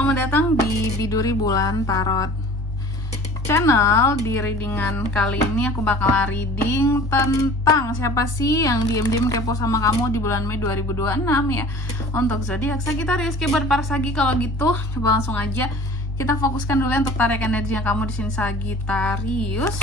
selamat datang di Biduri Bulan Tarot Channel. Di readingan kali ini aku bakal reading tentang siapa sih yang diem-diem kepo sama kamu di bulan Mei 2026 ya. Untuk zodiak Sagittarius, keyboard para Sagi. Kalau gitu coba langsung aja kita fokuskan dulu ya untuk tarik energi yang kamu di sini Sagittarius.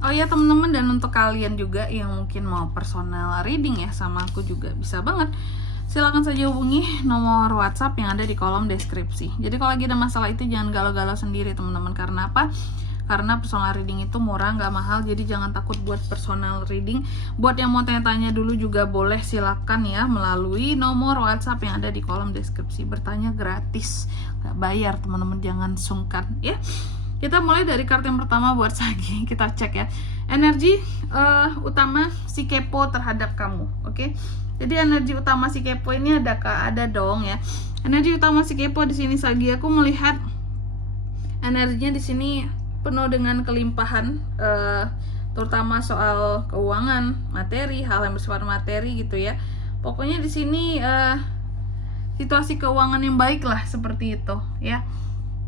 Oh ya teman-teman, dan untuk kalian juga yang mungkin mau personal reading ya sama aku juga bisa banget. Silahkan saja hubungi nomor WhatsApp yang ada di kolom deskripsi. Jadi kalau lagi ada masalah itu jangan galau-galau sendiri teman-teman. Karena apa? Karena personal reading itu murah, nggak mahal. Jadi jangan takut buat personal reading. Buat yang mau tanya-tanya dulu juga boleh, silakan ya melalui nomor WhatsApp yang ada di kolom deskripsi. Bertanya gratis, nggak bayar teman-teman, jangan sungkan ya. Kita mulai dari kartu yang pertama buat Sagi. Kita cek ya energi utama si kepo terhadap kamu. Oke. Jadi energi utama si kepo ini ada dong ya. Energi utama si kepo di sini Sagi, aku melihat energinya di sini penuh dengan kelimpahan, terutama soal keuangan, materi, hal yang bersifat materi gitu ya. Pokoknya di sini situasi keuangan yang baik lah seperti itu ya.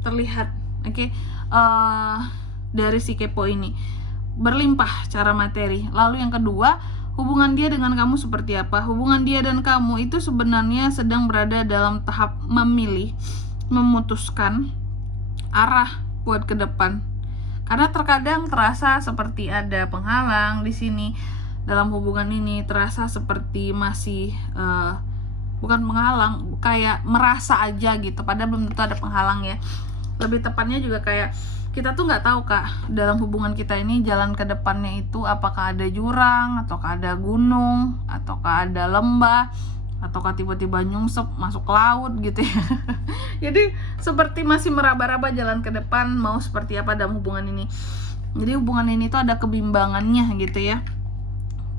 Terlihat. Oke. Dari si kepo ini berlimpah cara materi. Lalu yang kedua, hubungan dia dengan kamu seperti apa? Hubungan dia dan kamu itu sebenarnya sedang berada dalam tahap memilih, memutuskan arah buat ke depan. Karena terkadang terasa seperti ada penghalang di sini dalam hubungan ini, terasa seperti masih bukan penghalang, kayak merasa aja gitu, padahal belum tentu ada penghalang ya. Lebih tepatnya juga kayak kita tuh nggak tahu kak dalam hubungan kita ini jalan ke depannya itu apakah ada jurang, ataukah ada gunung, ataukah ada lembah, ataukah tiba-tiba nyungsep masuk ke laut gitu ya. Jadi seperti masih meraba-raba jalan ke depan mau seperti apa dalam hubungan ini. Jadi hubungan ini tuh ada kebimbangannya gitu ya.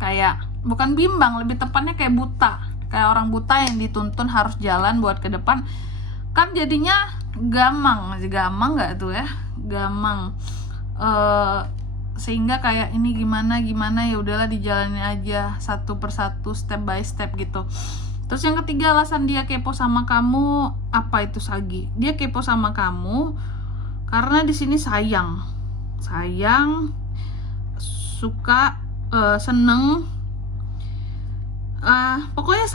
Kayak bukan bimbang, lebih tepatnya kayak buta, kayak orang buta yang dituntun harus jalan buat ke depan. Kan jadinya gamang nggak tuh ya, gamang sehingga kayak ini gimana ya udahlah dijalani aja satu persatu, step by step gitu. Terus yang ketiga, alasan dia kepo sama kamu apa itu Sagi? Dia kepo sama kamu karena di sini sayang, suka, seneng, pokoknya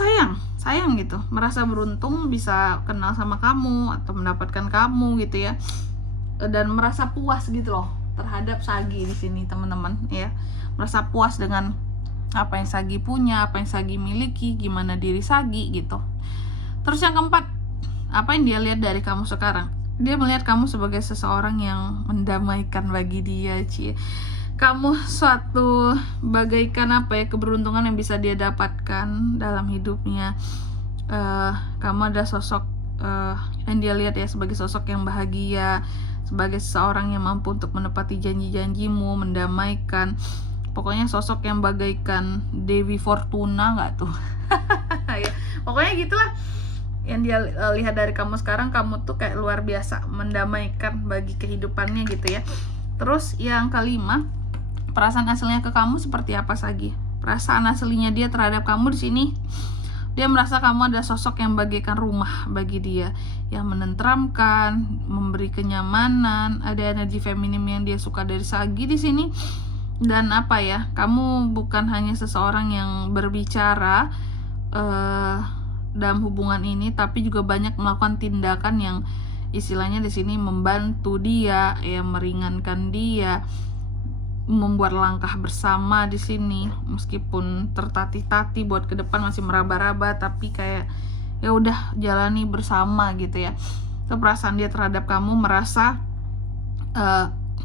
sayang gitu, merasa beruntung bisa kenal sama kamu atau mendapatkan kamu gitu ya, dan merasa puas gitu loh terhadap Sagi di sini teman-teman ya, merasa puas dengan apa yang Sagi punya, apa yang Sagi miliki, gimana diri Sagi gitu. Terus yang keempat, apa yang dia lihat dari kamu sekarang? Dia melihat kamu sebagai seseorang yang mendamaikan bagi dia, cie. Kamu suatu bagaikan apa ya, keberuntungan yang bisa dia dapatkan dalam hidupnya. Kamu ada sosok yang dia lihat ya sebagai sosok yang bahagia, sebagai seseorang yang mampu untuk menepati janji-janjimu, mendamaikan. Pokoknya sosok yang bagaikan Dewi Fortuna nggak tuh? Ya, pokoknya gitulah yang dia lihat dari kamu sekarang. Kamu tuh kayak luar biasa mendamaikan bagi kehidupannya gitu ya. Terus yang kelima, perasaan aslinya ke kamu seperti apa Sagi? Perasaan aslinya dia terhadap kamu di sini, dia merasa kamu ada sosok yang bagaikan rumah bagi dia, yang menenteramkan, memberi kenyamanan. Ada energi feminim yang dia suka dari Sagi di sini. Dan apa ya, kamu bukan hanya seseorang yang berbicara dalam hubungan ini, tapi juga banyak melakukan tindakan yang istilahnya di sini membantu dia, ya meringankan dia, membuat langkah bersama di sini, meskipun tertatih-tatih buat ke depan masih meraba-raba, tapi kayak ya udah jalani bersama gitu ya. Itu perasaan dia terhadap kamu, merasa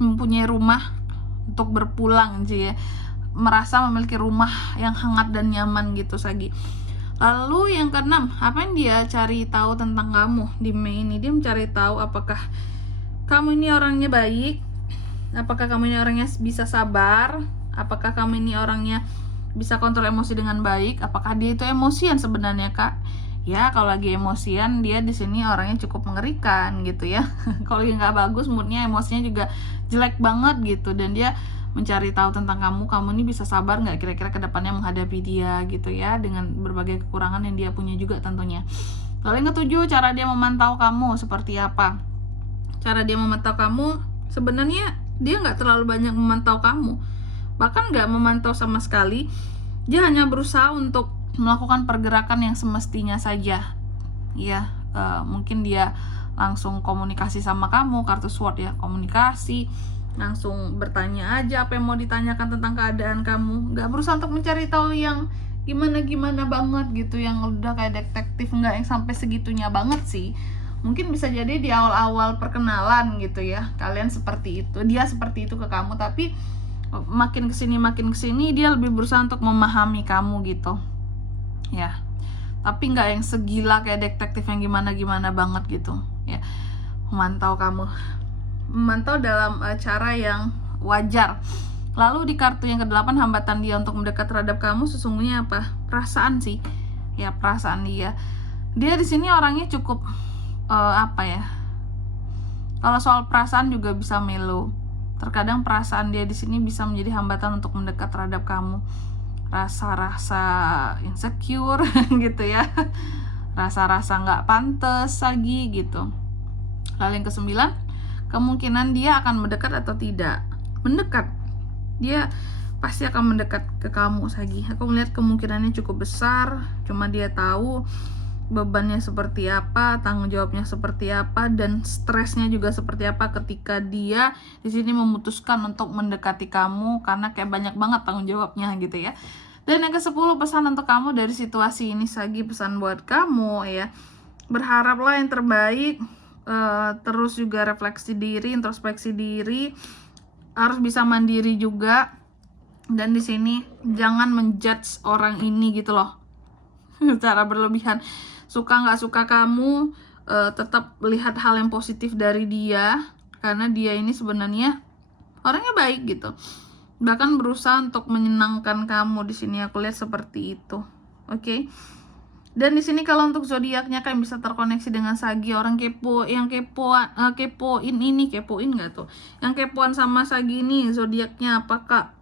mempunyai rumah untuk berpulang sih ya, merasa memiliki rumah yang hangat dan nyaman gitu Sagi. Lalu yang keenam, apa yang dia cari tahu tentang kamu di Mei ini? Dia mencari tahu apakah kamu ini orangnya baik, apakah kamu ini orangnya bisa sabar, apakah kamu ini orangnya bisa kontrol emosi dengan baik, apakah dia itu emosian sebenarnya kak. Ya kalau lagi emosian dia di sini orangnya cukup mengerikan gitu ya. Kalau yang nggak bagus moodnya, emosinya juga jelek banget gitu, dan dia mencari tahu tentang kamu ini bisa sabar nggak kira-kira ke depannya menghadapi dia gitu ya, dengan berbagai kekurangan yang dia punya juga tentunya. Lalu yang ketujuh, cara dia memantau kamu seperti apa. Cara dia memantau kamu, sebenarnya dia nggak terlalu banyak memantau kamu, bahkan nggak memantau sama sekali. Dia hanya berusaha untuk melakukan pergerakan yang semestinya saja ya. Mungkin dia langsung komunikasi sama kamu, kartu sword ya, komunikasi, langsung bertanya aja apa yang mau ditanyakan tentang keadaan kamu, nggak berusaha untuk mencari tahu yang gimana banget gitu, yang udah kayak detektif, nggak yang sampai segitunya banget sih. Mungkin bisa jadi di awal-awal perkenalan gitu ya, kalian seperti itu, dia seperti itu ke kamu, tapi makin kesini dia lebih berusaha untuk memahami kamu gitu ya, tapi nggak yang segila kayak detektif yang gimana banget gitu ya. Memantau kamu, memantau dalam cara yang wajar. Lalu di kartu yang ke-8, hambatan dia untuk mendekat terhadap kamu sesungguhnya apa? Perasaan sih ya, perasaan dia di sini orangnya cukup apa ya, kalau soal perasaan juga bisa melo. Terkadang perasaan dia di sini bisa menjadi hambatan untuk mendekat terhadap kamu. Rasa-rasa insecure gitu ya, rasa-rasa nggak pantas lagi gitu. Lalu yang ke-9, kemungkinan dia akan mendekat atau tidak mendekat. Dia pasti akan mendekat ke kamu Sagi. Aku melihat kemungkinannya cukup besar, cuma dia tahu bebannya seperti apa, tanggung jawabnya seperti apa, dan stresnya juga seperti apa ketika dia di sini memutuskan untuk mendekati kamu, karena kayak banyak banget tanggung jawabnya gitu ya. Dan yang ke-10, pesan untuk kamu dari situasi ini Sagi, pesan buat kamu ya, berharaplah yang terbaik, terus juga refleksi diri, introspeksi diri, harus bisa mandiri juga, dan di sini jangan menjudge orang ini gitu loh secara berlebihan. Suka nggak suka kamu, tetap lihat hal yang positif dari dia, karena dia ini sebenarnya orangnya baik gitu, bahkan berusaha untuk menyenangkan kamu. Di sini aku lihat seperti itu. Oke. Dan di sini kalau untuk zodiaknya kalian bisa terkoneksi dengan Sagi, orang kepo, yang kepoin nggak tuh? Yang kepoan sama Sagi ini zodiaknya apakah?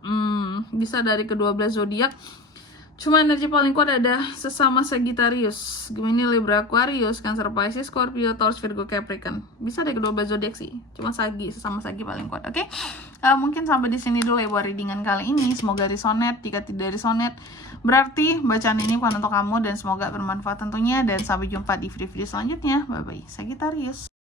Bisa dari ke-12 zodiak. Cuma energi paling kuat ada sesama Sagittarius, Gemini, Libra, Aquarius, Cancer, Pisces, Scorpio, Taurus, Virgo, Capricorn. Bisa dari ke-12 zodiak sih. Cuma sesama Sagi paling kuat. Oke. Mungkin sampai di sini dulu ya buat readingan kali ini. Semoga resonate. Jika tidak resonate, berarti bacaan ini bukan untuk kamu, dan semoga bermanfaat tentunya, dan sampai jumpa di video-video selanjutnya. Bye bye Sagittarius.